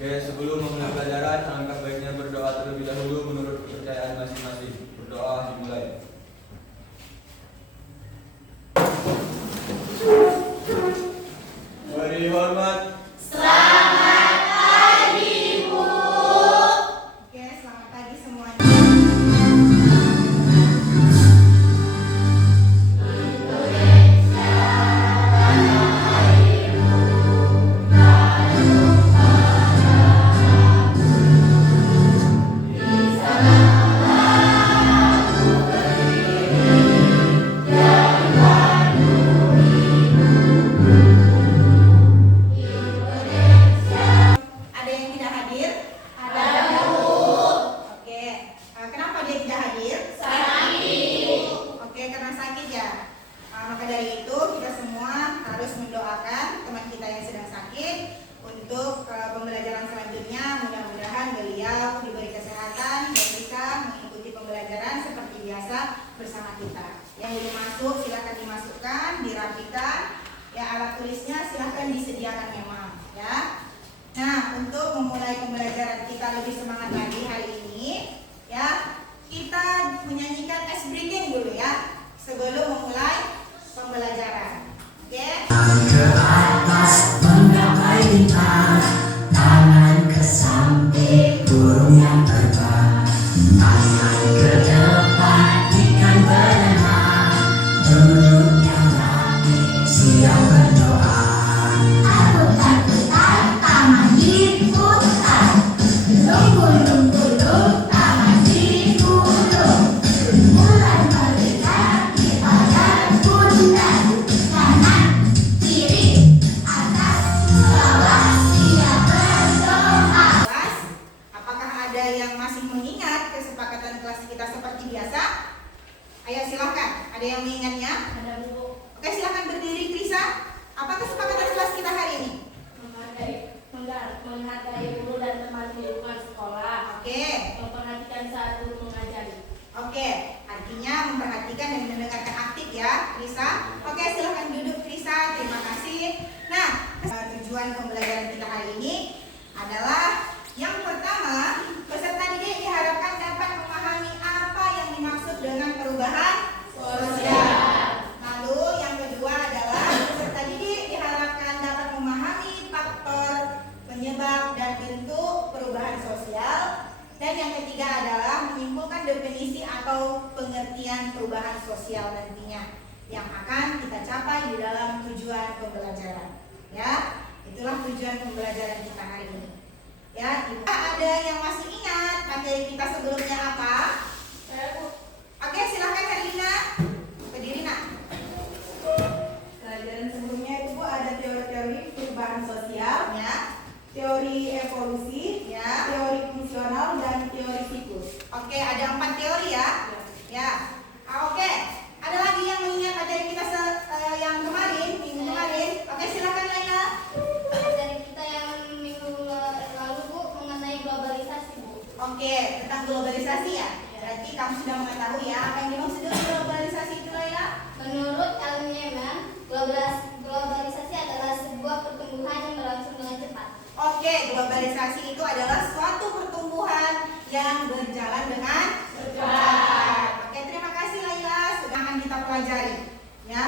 Oke, sebelum memulai pelajaran, alangkah baiknya berdoa terlebih dahulu menurut kepercayaan masing-masing. Berdoa dimulai. Beri hormat. Selamat pagi, Bu. Oke, selamat pagi semuanya. Ada yang tidak hadir? Ada, Bu. Oke, kenapa dia tidak hadir? Sakit. Oke, karena sakit ya. Maka dari itu kita semua harus mendoakan teman kita yang sedang sakit untuk pembelajaran selanjutnya. Mudah-mudahan beliau diberi kesehatan dan bisa mengikuti pembelajaran seperti biasa bersama kita. Yang belum masuk silahkan dimasukkan, dirapikan. Ya, alat tulisnya silahkan disediakan memang. Ya. Nah, untuk memulai pembelajaran kita lebih semangat lagi hari ini, ya, kita menyanyikan ice breathing dulu ya, sebelum memulai pembelajaran. Oke? Ke atas menggapai bintang, tangan ke samping burung yang terbang, tangan ke depan ikan berenang, duduk yang rapi siap berdoa. Takut-takutan taman diputar, gulung-gulung taman digulung, mulai melihat kita dan bunda, kanan kiri atas bawah siap berdoa. Kelas, apakah ada yang masih mengingat kesepakatan kelas kita seperti biasa? Ayo silakan, ada yang mengingatnya? Ada, Bu. Oke, silakan berdiri, Krisa. Apa kesepakatan kelas kita hari ini? Menghargai guru dan teman lingkungan sekolah. Oke. Memperhatikan saat guru mengajari. Oke, artinya memperhatikan dan mendengarkan aktif ya, Krisa. Oke, silahkan duduk, Krisa. Terima kasih. Nah, tujuan pembelajaran kita hari ini adalah yang pertama, peserta didik diharapkan dapat memahami apa yang dimaksud dengan perubahan sosial. Lalu yang kedua adalah peserta didik diharapkan dapat memahami faktor penyebab dan bentuk perubahan sosial. Dan yang ketiga adalah menyimpulkan definisi atau pengertian perubahan sosial nantinya yang akan kita capai di dalam tujuan pembelajaran. Ya, itulah tujuan pembelajaran kita hari ini. Ya, ada yang masih ingat materi kita sebelumnya apa? Saya, Bu. Oke, silakan Herlina. Berdiri, Nak. Pelajaran sebelumnya itu Bu ada teori-teori perubahan sosial, Ya, teori evolusi, ya. teori fungsional, dan teori siklus. Oke, ada 4 teori ya. Ya. Oke. Ada lagi yang mengingat materi kita yang kemarin, minggu kemarin? Oke, silakan Laila. Materi kita yang minggu lalu, Bu, mengenai globalisasi, Bu. Oke, tentang globalisasi ya. Berarti kamu sudah mengetahui ya apa yang dimaksud dengan globalisasi itu, Laila? Menurut Al-Nyeman, globalisasi adalah sebuah pertumbuhan yang berlangsung dengan cepat. Oke, globalisasi itu adalah suatu pertumbuhan yang berjalan dengan cepat. Oke, terima kasih Laila sudah akan kita pelajari ya.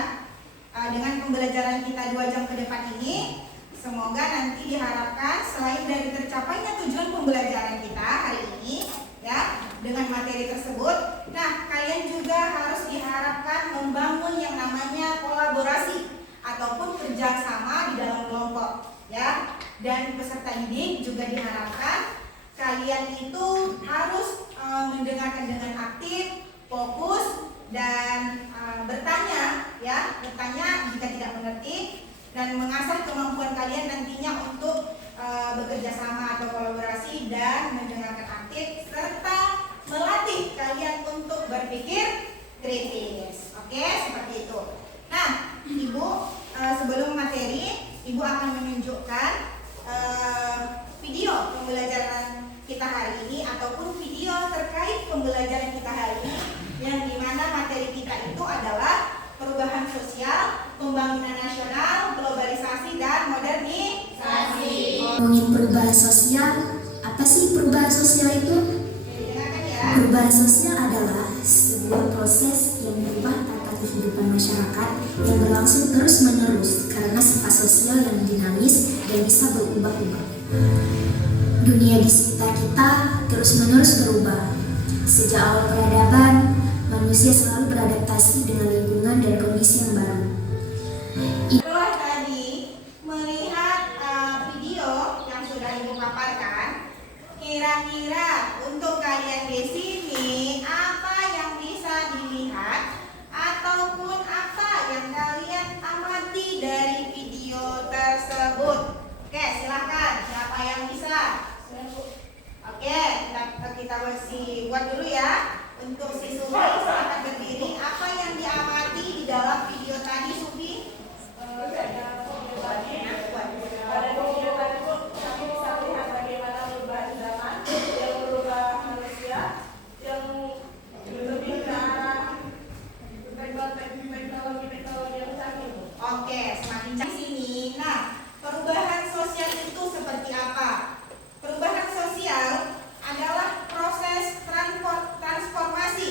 Dengan pembelajaran kita 2 jam ke depan ini, semoga nanti diharapkan selain dari tercapainya tujuan pembelajaran kita hari ini ya, dengan materi tersebut, nah kalian juga harus diharapkan membangun yang namanya kolaborasi ataupun kerjasama di dalam kelompok ya. Dan peserta didik juga diharapkan kalian itu harus mendengarkan dengan aktif, fokus, dan bertanya ya, bertanya jika tidak mengerti, dan mengasah kemampuan kalian nantinya untuk bekerja sama atau kolaborasi dan mendengarkan aktif serta melatih kalian untuk berpikir kritis. Oke, seperti itu. Nah, Ibu, sebelum materi, Ibu akan menunjukkan video pembelajaran kita hari ini ataupun video terkait pembelajaran kita hari ini, yang dimana materi kita itu adalah perubahan sosial, pembangunan nasional, globalisasi, dan modernisasi. ngomongin perubahan sosial, apa sih perubahan sosial itu? Dengarkan ya. Perubahan sosial adalah sebuah proses yang berubah tata kehidupan masyarakat yang berlangsung terus-menerus karena sifat sosial yang dinamis dan bisa berubah-ubah. Dunia di sekitar kita terus-menerus berubah. Sejak awal peradaban, manusia selalu beradaptasi dengan lingkungan dan kondisi yang baru. Setelah tadi melihat video yang sudah Ibu paparkan, kira-kira untuk kalian di sini apa yang bisa dilihat ataupun apa yang kalian amati dari video tersebut? Oke, silakan. Siapa yang bisa? Oke, kita masih buat dulu ya. Untuk si Sufi silakan berdiri. Apa yang diamati di dalam video tadi, Sufi? Pada video tersebut kami bisa melihat bagaimana perubahan zaman yang berubah manusia yang lebih ke arah teknologi yang canggih. Oke, semakin di sini. Nah, perubahan sosial itu seperti apa? Perubahan sosial adalah proses transformasi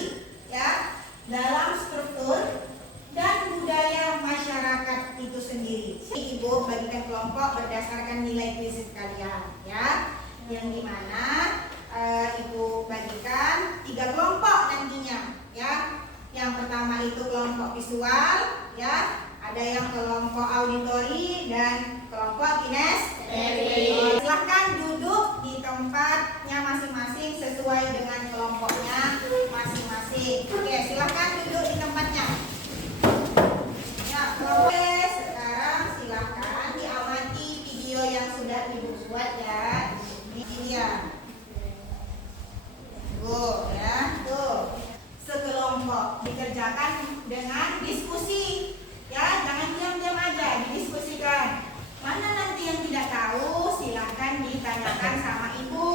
ya dalam struktur dan budaya masyarakat itu sendiri. Ibu bagikan kelompok berdasarkan nilai krisis kalian ya, yang dimana Ibu bagikan 3 kelompok nantinya ya. Yang pertama itu kelompok visual ya, ada yang kelompok auditori dan kelompok kinestetik. Silahkan duduk di tempatnya masing-masing sesuai dengan kelompoknya masing-masing. Oke, silahkan duduk di tempatnya. Ya, oke, sekarang silahkan diamati video yang sudah Ibu buat ya. Ini dia. Tuh ya, tuh. Sekelompok dikerjakan dengan diskusi ya, jangan diam-diam aja, didiskusikan. Mana nanti yang tidak tahu silahkan ditanyakan sama Ibu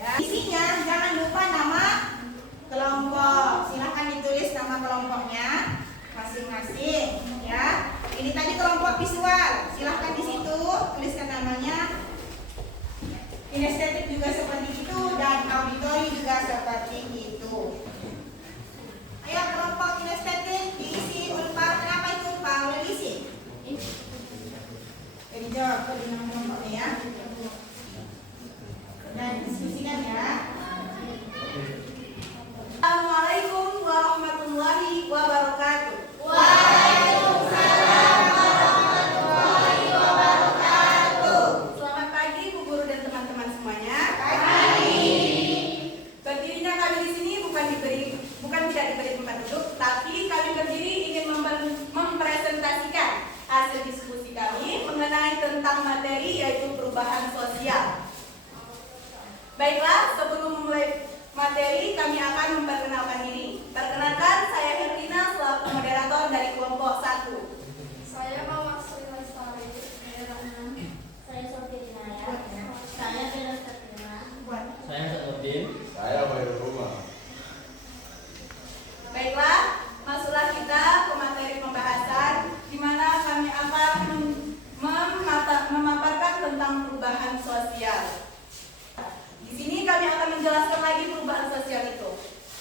ya. Isinya jangan lupa nama kelompok, silahkan ditulis nama kelompoknya masing-masing ya. Ini tadi kelompok visual, silahkan di situ tuliskan namanya. Kinestetik juga seperti itu dan auditori juga seperti itu. Ayo kelompok kinestetik diisi Unpar. Kenapa itu Unpar? Udah diisi? Jadi jawab ke nama kelompoknya ya. Dan diskusikan ya. Assalamualaikum warahmatullahi wabarakatuh. Waalaikumsalam warahmatullahi wabarakatuh. Selamat pagi Bu Guru dan teman-teman semuanya. Pagi. Berdirinya kami di sini bukan tidak diberi tempat duduk, tapi kami berdiri ingin mempresentasikan hasil diskusi kami mengenai tentang materi yaitu perubahan sosial. Baiklah, sebelum mulai materi kami akan memperkenalkan diri. Perkenalkan, saya Herlina selaku moderator dari kelompok 1. Saya Mawar Sri Lestari, saya Sofi Inayat, saya Bella Satina. Saya Satudin. Saya Bayu Rumah. Baiklah, masuklah kita ke materi pembahasan di mana kami akan memaparkan tentang perubahan sosial. Di sini kami akan menjelaskan lagi perubahan sosial itu.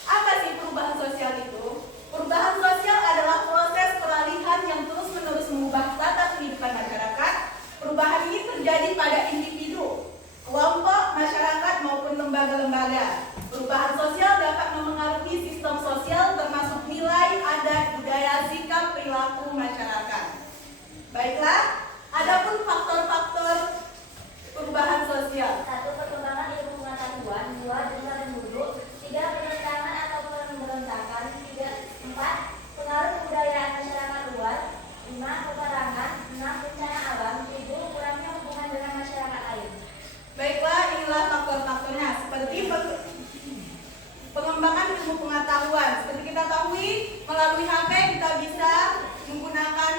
Apa sih perubahan sosial itu? Perubahan sosial adalah proses peralihan yang terus-menerus mengubah tata kehidupan masyarakat. Perubahan ini terjadi pada individu, kelompok, masyarakat maupun lembaga-lembaga. Perubahan sosial dapat memengaruhi sistem sosial termasuk nilai, adat, budaya, sikap, perilaku masyarakat. Baiklah, adapun faktor-faktor perubahan sosial. 1. Perkembangan ilmu pengetahuan. 2. Jumlah penduduk. 3. Penentangan atau pemberontakan. 4. Pengaruh kebudayaan masyarakat luas. 5. Peperangan. 6. Bencana alam. 7. Kurangnya hubungan dengan masyarakat lain. Baiklah, inilah faktor-faktornya. Seperti pengembangan ilmu pengetahuan. Seperti kita ketahui, melalui HP kita bisa menggunakan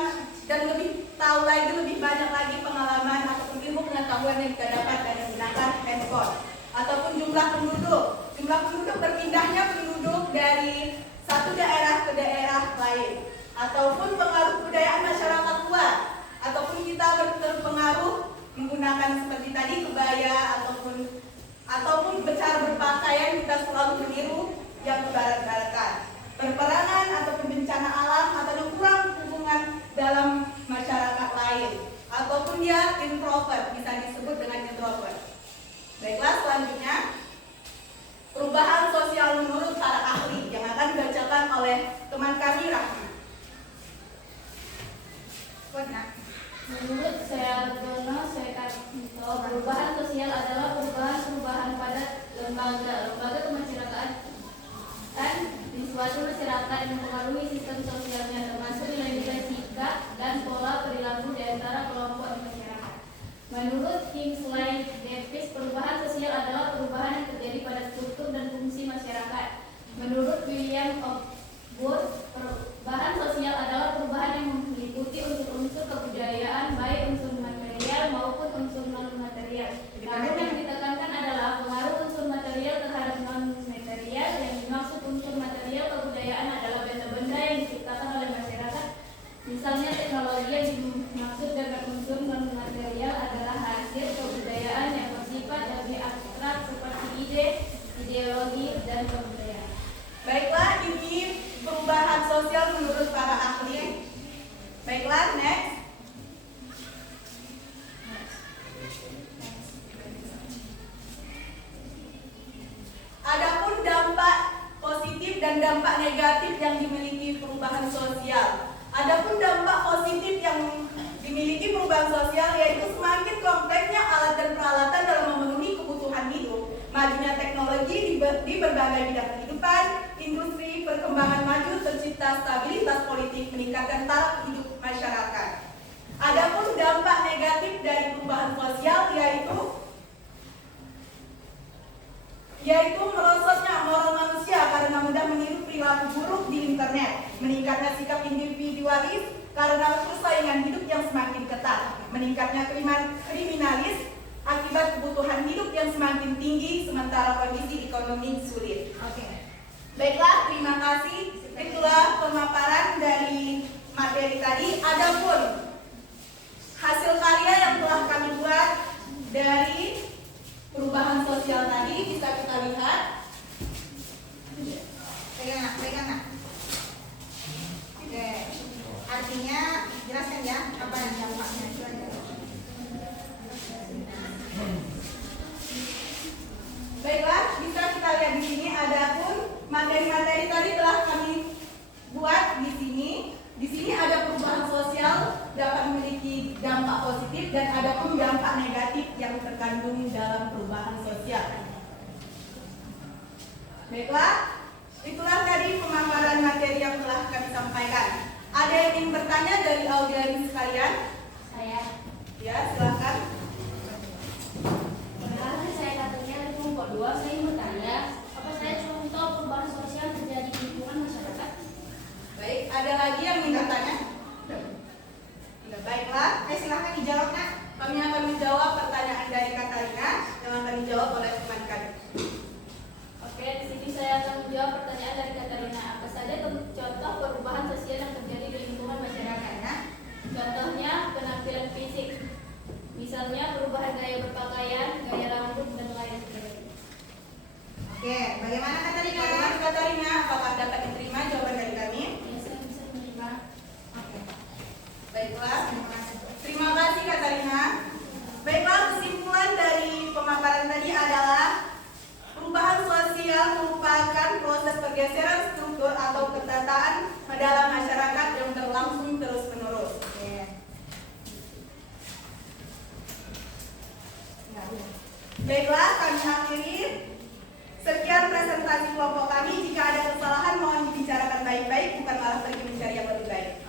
dan lebih tahu lagi, lebih banyak lagi pengalaman ataupun ilmu pengetahuan yang kita dapat dari menggunakan handphone. Ataupun jumlah penduduk. Jumlah penduduk berpindahnya penduduk dari satu daerah ke daerah lain. Ataupun pengaruh budaya masyarakat luar. Ataupun kita berpengaruh menggunakan seperti tadi kebaya ataupun cara berpakaian kita selalu meniru yang ibarat-ibaratkan. Perperangan ataupun bencana alam atau kurang hubungan dalam masyarakat lain ataupun dia introvert, bisa disebut dengan introvert. Baiklah, selanjutnya perubahan sosial menurut para ahli yang akan dibacakan oleh teman kami Rahma. Menurut Seardono Sekarto, perubahan sosial adalah perubahan pada lembaga kemasyarakatan di suatu masyarakat yang mempengaruhi sistem sosialnya, termasuk nilai-nilai sikap dan pola perilaku di antara kelompok di masyarakat. Menurut Kingsley Davis, perubahan sosial adalah perubahan yang terjadi pada struktur dan fungsi masyarakat. Menurut William Wood, perubahan sosial adalah perubahan yang meliputi unsur-unsur kebudayaan, baik unsur material maupun unsur non-material. Namun yang ditekankan adalah pengaruh unsur material terhadap non-material. Yang dimaksud unsur material kebudayaan adalah benda-benda yang diciptakan oleh masyarakat. Misalnya teknologi. Yang dimaksud dengan unsur non-material adalah hasil kebudayaan yang bersifat lebih abstrak seperti ide, ideologi, dan kebudayaan. Baiklah, ini perubahan sosial menurut para ahli. Baiklah, next. Adapun dampak positif dan dampak negatif yang dimiliki perubahan sosial. Adapun dampak positif yang dimiliki perubahan sosial yaitu semakin kompleksnya alat dan peralatan dalam memenuhi kebutuhan hidup, majunya teknologi di berbagai bidang kehidupan, industri, perkembangan maju, tercipta stabilitas politik, meningkatkan taraf hidup masyarakat. Adapun dampak negatif dari perubahan sosial yaitu merosotnya moral manusia karena mudah meniru perilaku buruk di internet, meningkatnya sikap individualis karena persaingan hidup yang semakin ketat, meningkatnya kriminalis akibat kebutuhan hidup yang semakin tinggi sementara kondisi ekonomi sulit. Baiklah, terima kasih. Itulah pemaparan dari materi tadi. Adapun hasil karya yang telah kami buat dari perubahan sosial tadi bisa kita lihat. Pegang nak. Oke. Artinya jelaskan ya apa yang dampaknya. Baiklah, bisa kita lihat di sini. Adapun materi-materi tadi telah kami buat di sini. Di sini ada perubahan sosial dapat memiliki dampak positif dan ada pun dampak negatif yang terkandung dalam perubahan sosial. Baiklah, itulah tadi pemaparan materi yang telah kami sampaikan. Ada yang ingin bertanya dari audiens sekalian? Saya. Ya, silakan. Karena saya katanya di kelompok 2, saya ingin bertanya, apa saya contoh perubahan sosial terjadi di lingkungan masyarakat? Baik, ada lagi yang ingin bertanya? Sudah, baiklah. Silakan dijawab nak. Kami akan menjawab pertanyaan dari Katarina yang akan dijawab oleh teman kami. Oke, di sini saya akan menjawab pertanyaan dari Katarina. Apa saja contoh perubahan sosial yang terjadi di lingkungan masyarakat? Contohnya penampilan fisik. Misalnya perubahan gaya berpakaian, gaya rambut, dan lain sebagainya. Oke, bagaimana Katarina? Bagaimana Katarina? Apakah dapat diterima jawaban dari kami? Ya, saya bisa menerima. Oke. Baiklah. Terima kasih Katarina. Baiklah, kesimpulan dari pemaparan tadi adalah perubahan sosial merupakan proses pergeseran struktur atau ketataan dalam masyarakat yang berlangsung terus-menerus. Baiklah, kami akhiri. Sekian presentasi kelompok kami. Jika ada kesalahan mohon dibicarakan baik-baik, bukan malah pergi mencari yang lebih baik.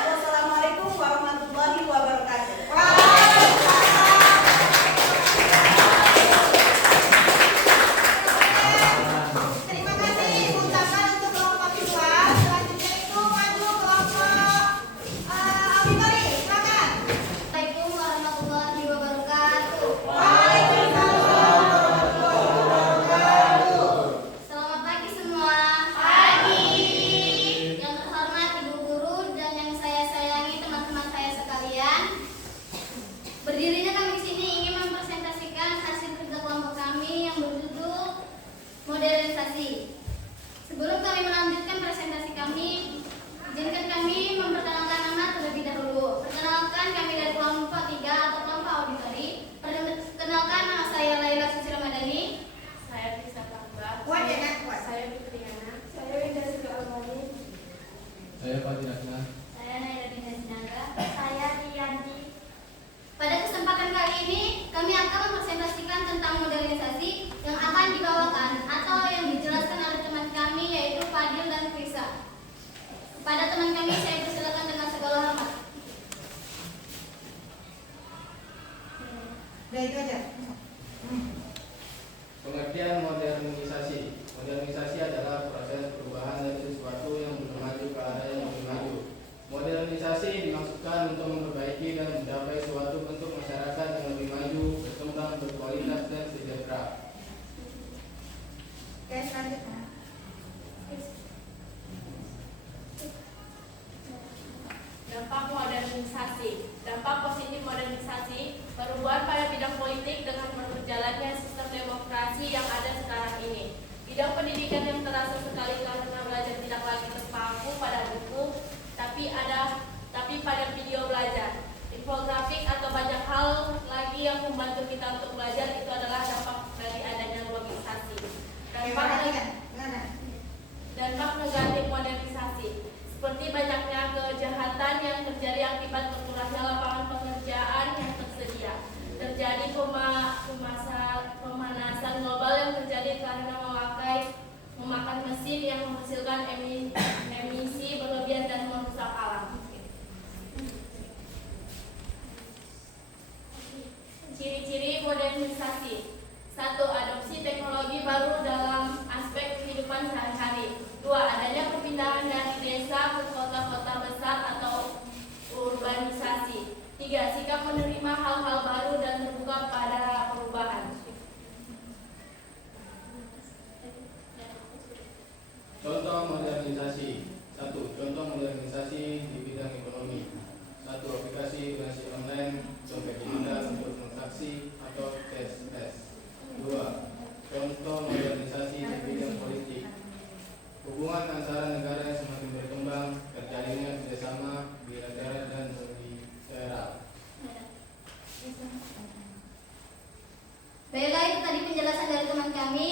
Wassalamualaikum warahmatullahi wabarakatuh. Terima kasih ucapan untuk kelompok siswa. Selanjutnya itu maju kelompok Abimari, silakan. Assalamualaikum warahmatullahi wabarakatuh. Selamat pagi semua. Pagi. Yang terhormat Ibu Guru modernisasi yang akan dibawakan atau yang dijelaskan oleh teman kami yaitu Fadil dan Krisa. Kepada teman kami saya persilakan dengan segala hormat. Udah itu aja. Pengertian modernisasi. Modernisasi adalah proses perubahan dari sesuatu yang belum maju ke arah yang lebih maju. Modernisasi dimaksudkan untuk memperbaiki dan mencapai suatu bentuk masyarakat yang lebih maju, berkembang, berkualitas, dan sejahtera. Oke, selanjutnya. Dampak modernisasi. Dampak positif modernisasi, perubahan pada bidang politik dengan berjalannya sistem demokrasi yang ada sekarang ini. Bidang pendidikan yang terasa sekali karena belajar tidak lagi terpaku pada buku, tapi pada video belajar. Infografik atau banyak hal lagi yang membantu kita untuk belajar itu adalah dampak dari adanya globalisasi. Dampak negatif modernisasi, seperti banyaknya kejahatan yang terjadi akibat berkurangnya lapangan pekerjaan yang tersedia. Terjadi pemanasan global yang terjadi karena memakan mesin yang menghasilkan emisi berlebihan dan merusak alam. Ciri-ciri modernisasi. 1. Adopsi teknologi baru dalam aspek kehidupan sehari-hari. 2. Adanya perpindahan dari desa ke kota-kota besar atau urbanisasi. 3. Sikap menerima hal-hal baru dan terbuka pada perubahan. Contoh modernisasi. 1. Contoh modernisasi di bidang ekonomi. 1. Aplikasi donasi online, dompet digital untuk transaksi atau cashless. 2. Contoh modernisasi di bidang politik. Hubungan antara negara yang semakin berkembang, terjalinnya kerjasama di negara dan di daerah. Baiklah, itu tadi penjelasan dari teman kami.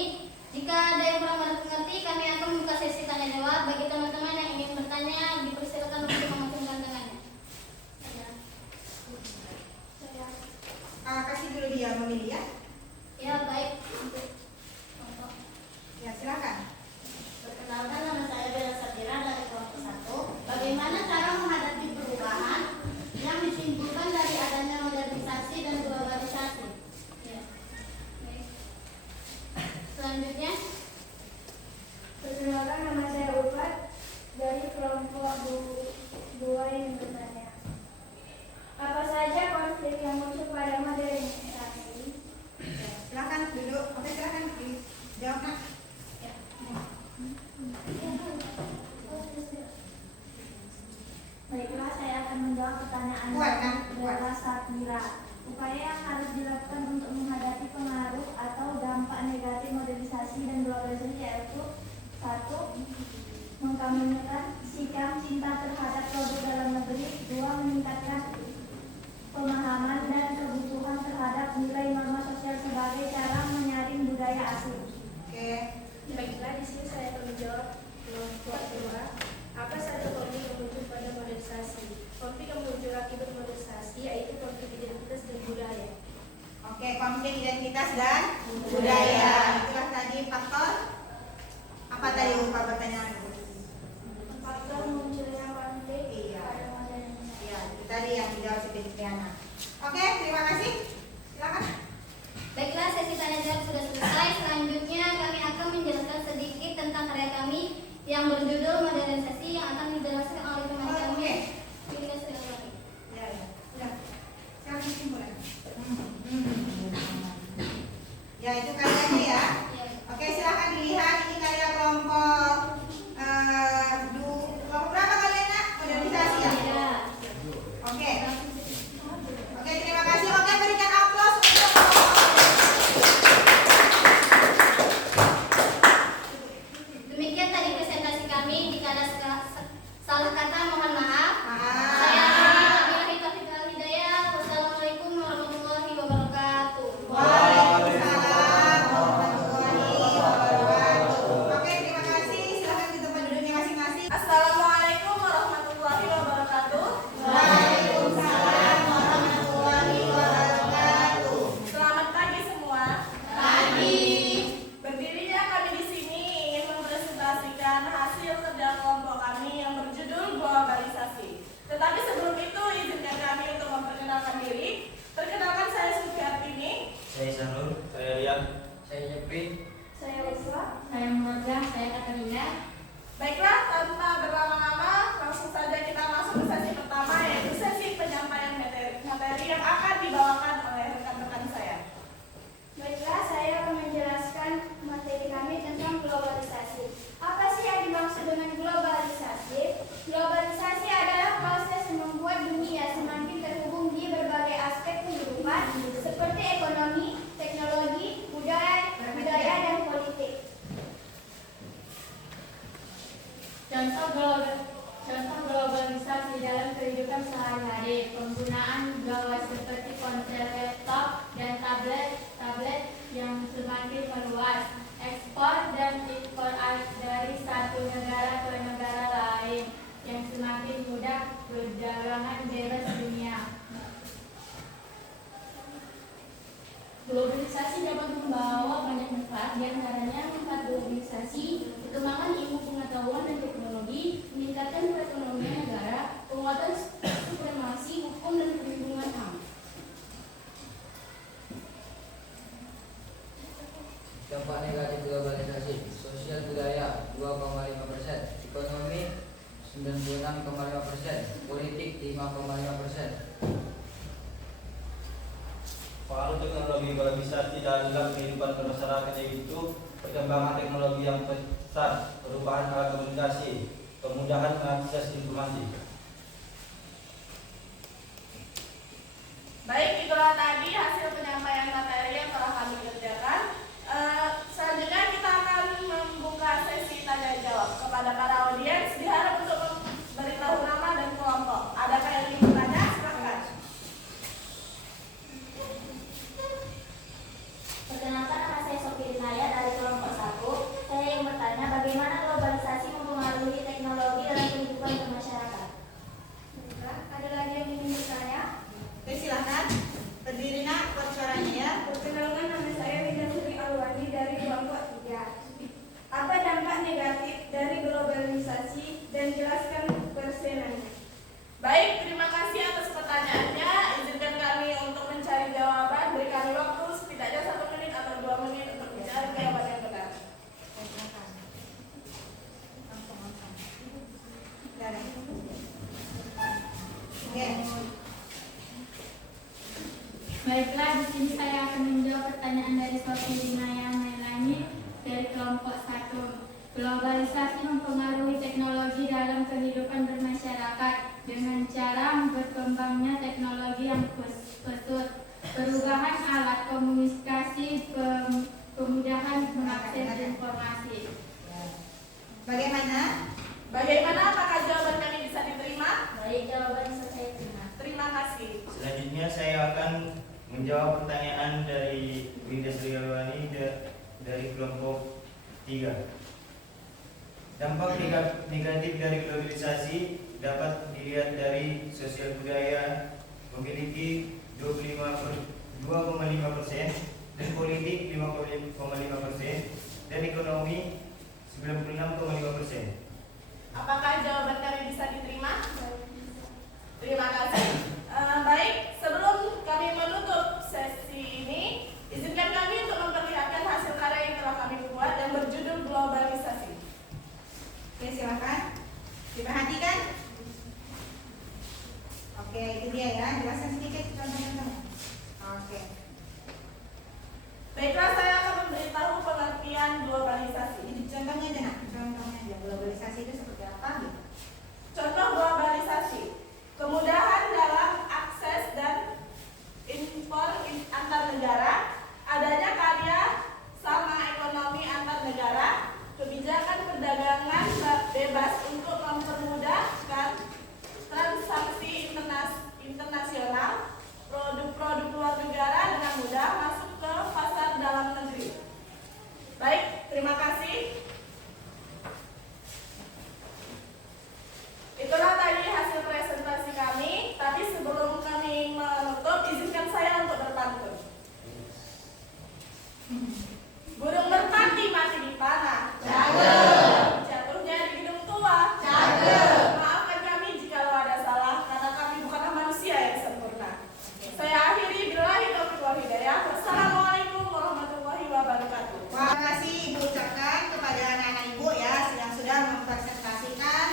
Jika ada yang kurang mengerti, kami akan membuka sesi tanya jawab. Bagi teman-teman yang ingin bertanya, dipersilakan untuk mengacungkan tangannya. Kasih dulu dia memilih ya. Ya, baik. Ya, silakan. Perkenalkan, nama saya Bella Sabira dari kelompok 1. Bagaimana cara menghadapi perubahan yang ditimbulkan dari adanya modernisasi dan globalisasi? Ya. Baik. Selanjutnya, Perkenalkan, nama saya Ulfat dari kelompok 2 yang bertanya. Apa saja konflik yang muncul pada modernisasi? Silakan duduk. Oke, silakan dijawab, Nak. Baiklah, saya akan menjawab pertanyaan Bella Sabira. Upaya yang harus dilakukan untuk menghadapi pengaruh atau dampak negatif modernisasi dan globalisasi yaitu 1. Mengkampanyekan sikap cinta terhadap produk dalam negeri. 2. Meningkatkan pemahaman dan kebutuhan terhadap nilai norma sosial sebagai cara menyaring budaya asing. Oke. Baiklah, di sini saya akan menjawab kelompok 2. Apa saja konflik yang muncul pada modernisasi? Konflik yang muncul akibat modernisasi yaitu konflik identitas dan budaya. Oke, konflik identitas dan budaya. Itulah tadi faktor. Apa tadi lupa pertanyaan? Faktor munculnya konflik pada modernisasi. Iya, itu tadi yang dijawab si Triana. Oke, terima kasih. Silakan. baiklah, sesi tanya jawab sudah selesai. Selanjutnya kami akan menjelaskan sedikit tentang karya kami yang berjudul modernisasi yang akan dijelaskan oleh teman kami. Ini sudah lagi. Ya, ya. Udah. Sekarang kesimpulan. Ya, itu karyanya ya. Ya. Oke, silakan dilihat ini karya kelompok kelompok berapa kalian, Nak? Modernisasi ya? Ya. Oke. Oke, terima kasih. Oke, berikan aplaus untuk Demikian tadi presentasi kami. Jika ada tablet yang semakin meluas, ekspor dan impor dari satu negara ke negara lain yang semakin mudah, perdagangan bebas dunia. Globalisasi dapat membawa banyak manfaat, di antaranya manfaat globalisasi, perkembangan ilmu pengetahuan dan teknologi, meningkatkan perekonomian negara, penguatan supremasi hukum dan perlindungan HAM. Dampak negatif globalisasi, sosial budaya 2,5%, ekonomi 96,5%, politik 5,5%. Pengaruh teknologi globalisasi dalam kehidupan bermasyarakat yaitu perkembangan teknologi yang pesat, perubahan alat komunikasi, kemudahan mengakses informasi. Baik, itulah tadi hasil penyampaian materi yang telah kami kerjakan. Selanjutnya kita akan membuka sesi tanya jawab kepada para audiens. Diharap untuk memberitahu nama dan kelompok. Adakah yang ingin bertanya? Silakan. Perkenalkan, nama saya Sophie Rinaya dari kelompok 1. Saya ingin bertanya bagaimana globalisasi mempengaruhi teknologi dalam kehidupan bermasyarakat. Ada lagi yang ingin bertanya? Oke, silakan. Berdiri nak, buat suaranya ya. Perkenalkan, nama saya Wida Sri Alwani dari kelompok 3. Apa dampak negatif dari globalisasi dan jelaskan persenannya? Baik, terima kasih atas pertanyaannya. Izinkan kami untuk mencari jawaban. Beri kami waktu setidaknya 1 menit atau 2 menit untuk mencari jawaban yang benar. Oke. Baiklah, di sini saya akan menjawab pertanyaan dari Sophie Rinaya Melani dari kelompok 1. Globalisasi mempengaruhi teknologi dalam kehidupan bermasyarakat dengan cara berkembangnya teknologi yang pesat, perubahan alat komunikasi, kemudahan mengakses informasi. Bagaimana? Apakah jawaban kami bisa diterima? Baik, jawaban bisa saya terima. Terima kasih. Selanjutnya saya akan menjawab pertanyaan dari Winda Sriawani dari kelompok 3. Dampak negatif dari globalisasi dapat dilihat dari sosial budaya memiliki 2,5% dan politik 5,5% dan ekonomi 96,5%. Apakah jawaban kami bisa diterima? Terima kasih. Baik, sebelum kami menutup sesi ini, izinkan kami untuk memperlihatkan hasil karya yang telah kami buat yang berjudul Globalisasi. Oke, silakan. Diperhatikan. Oke, itu dia ya. Jelaskan sedikit contoh-contohnya. Oke. Baiklah, saya akan memberitahu pengertian globalisasi. Ini contohnya aja nak. Contohnya aja. Globalisasi itu seperti apa gitu? Contoh globalisasi, kemudahan dalam akses dan impor antar negara, adanya karya sama ekonomi antar negara, kebijakan perdagangan bebas untuk mempermudahkan transaksi internasional, produk-produk luar negara dengan mudah masuk ke pasar dalam negeri. Baik, terima kasih. Itulah tadi hasil presentasi kami, tapi sebelum kami menutup, izinkan saya untuk berpantun. Burung merpati mati di panah. Jaga. Jatuhnya di gedung tua. Jaga. Maafkan kami jika ada salah, karena kami bukanlah manusia yang sempurna. Saya akhiri, billahi taufiq wal hidayah. Wassalamualaikum warahmatullahi wabarakatuh. Terima kasih Ibu ucapkan kepada anak-anak Ibu ya yang sudah mempresentasikan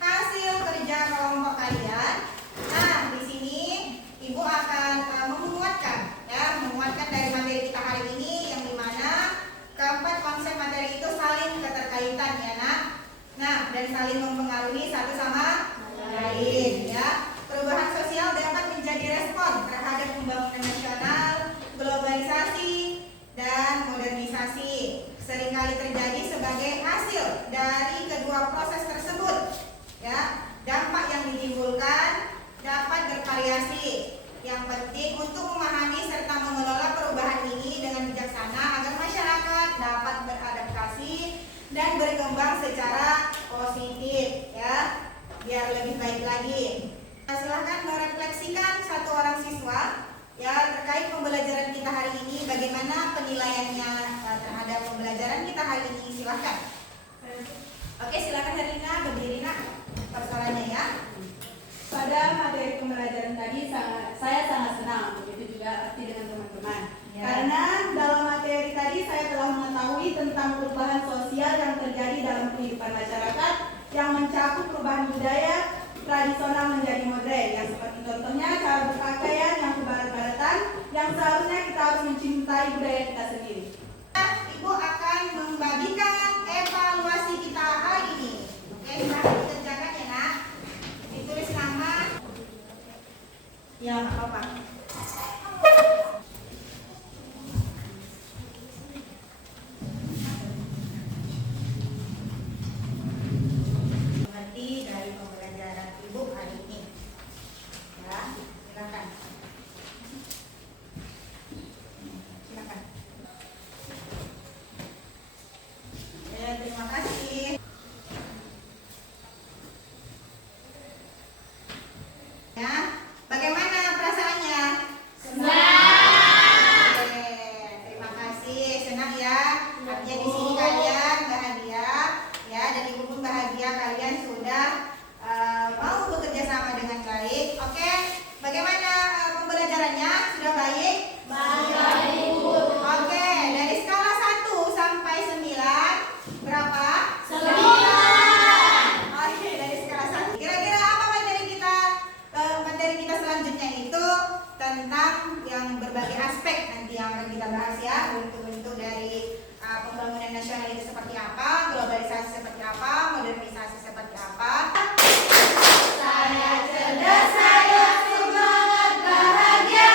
hasil kerja kelompok kalian. Nah, di sini Ibu akan menguatkan dari materi kita hari ini yang dimana keempat konsep materi itu saling keterkaitan ya nak. Nah, dan saling mempengaruhi satu sama lain ya. Perubahan sosial dapat menjadi respon terhadap pembangunan nasional, globalisasi dan modernisasi. Seringkali terjadi sebagai hasil dari kedua proses tersebut. Ya, dampak yang ditimbulkan dapat bervariasi. Yang penting untuk memahami serta mengelola perubahan ini dengan dan berkembang secara positif ya, biar lebih baik lagi. Nah, silahkan merefleksikan satu orang siswa ya terkait pembelajaran kita hari ini, bagaimana penilaiannya terhadap pembelajaran kita hari ini. Silahkan. Oke, silakan Herlina, berdiri nak persoalannya ya. Pada materi pembelajaran tadi saya sangat senang, begitu juga pasti dengan teman-teman. Ya. Karena dalam materi tadi saya telah mengetahui tentang perubahan sosial yang terjadi dalam kehidupan masyarakat yang mencakup perubahan budaya tradisional menjadi modern, yang seperti contohnya cara berpakaian yang kebarat-baratan, yang seharusnya kita harus mencintai budaya kita sendiri. Ibu akan membagikan evaluasi kita hari ini. Oke, silahkan dikerjakan ya nak. Ditulis nama. Ya, nggak apa-apa. Mengerti dari pembelajaran ibu hari ini. Ya, silakan. Silakan. Ya, terima kasih. Ya, bagaimana perasaannya? Senang. Oke, terima kasih. Senang ya. Artinya di sini kalian bahagia, ya, dan ibu pun bahagia kalian sudah mau bekerja sama dengan baik. Oke, bagaimana pembelajarannya? Sudah baik? Baik, Bu. Oke, dari skala 1 sampai 9 berapa? 9. Oke, dari skala 1. Kira-kira apa materi kita? Materi kita selanjutnya itu tentang yang berbagai aspek nanti yang akan kita bahas ya. Bentuk-bentuk dari pembangunan nasional itu seperti apa, globalisasi seperti apa, modernisasi seperti apa. Saya cerdas, saya semangat, bahagia.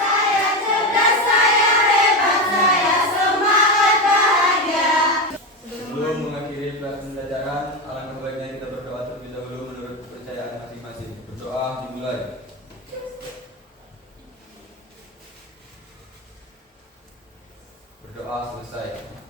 Saya cerdas, saya hebat, saya semangat, bahagia. Sebelum mengakhiri pembelajaran, alangkah baiknya kita berdoa terlebih dahulu menurut kepercayaan masing-masing. Berdoa dimulai. Berdoa selesai.